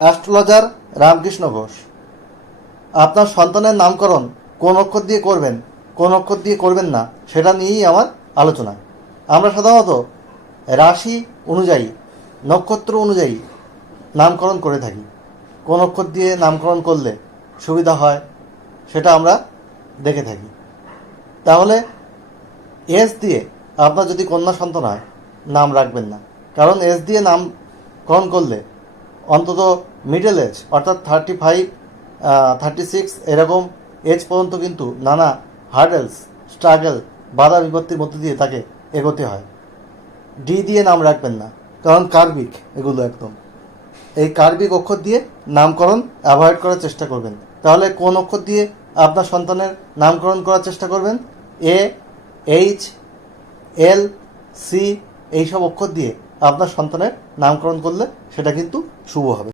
Astrologer Ramakrishna Ghosh. আপনার সন্তানের নামকরণ কোন অক্ষর দিয়ে করবেন, কোন অক্ষর দিয়ে করবেন না, সেটা নিয়েই আমার আলোচনা। আমরা সাধারণত রাশি অনুযায়ী, নক্ষত্র অনুযায়ী নামকরণ করে থাকি। কোন অক্ষর দিয়ে নামকরণ করলে সুবিধা হয় সেটা আমরা দেখে থাকি। তাহলে এস দিয়ে আপনার যদি কন্যা সন্তান হয়, নাম রাখবেন না। কারণ এস দিয়ে নামকরণ করলে অন্তত মিডল এজ অর্থাৎ 35, 36 এরকম এজ পর্যন্ত কিন্তু নানা হার্ডেলস, স্ট্রাগল, বাধা বিপত্তির মধ্যে দিয়ে তাকে এগোতে হয়। ডি দিয়ে নাম রাখবেন না, কারণ কার্বিক এগুলো একদম। এই কার্বিক অক্ষর দিয়ে নামকরণ অ্যাভয়েড করার চেষ্টা করবেন। তাহলে কোন অক্ষর দিয়ে আপনার সন্তানের নামকরণ করার চেষ্টা করবেন? এ, এইচ, এল, সি এইসব অক্ষর দিয়ে আপনার সন্তানের নামকরণ করলে সেটা কিন্তু শুভ হবে।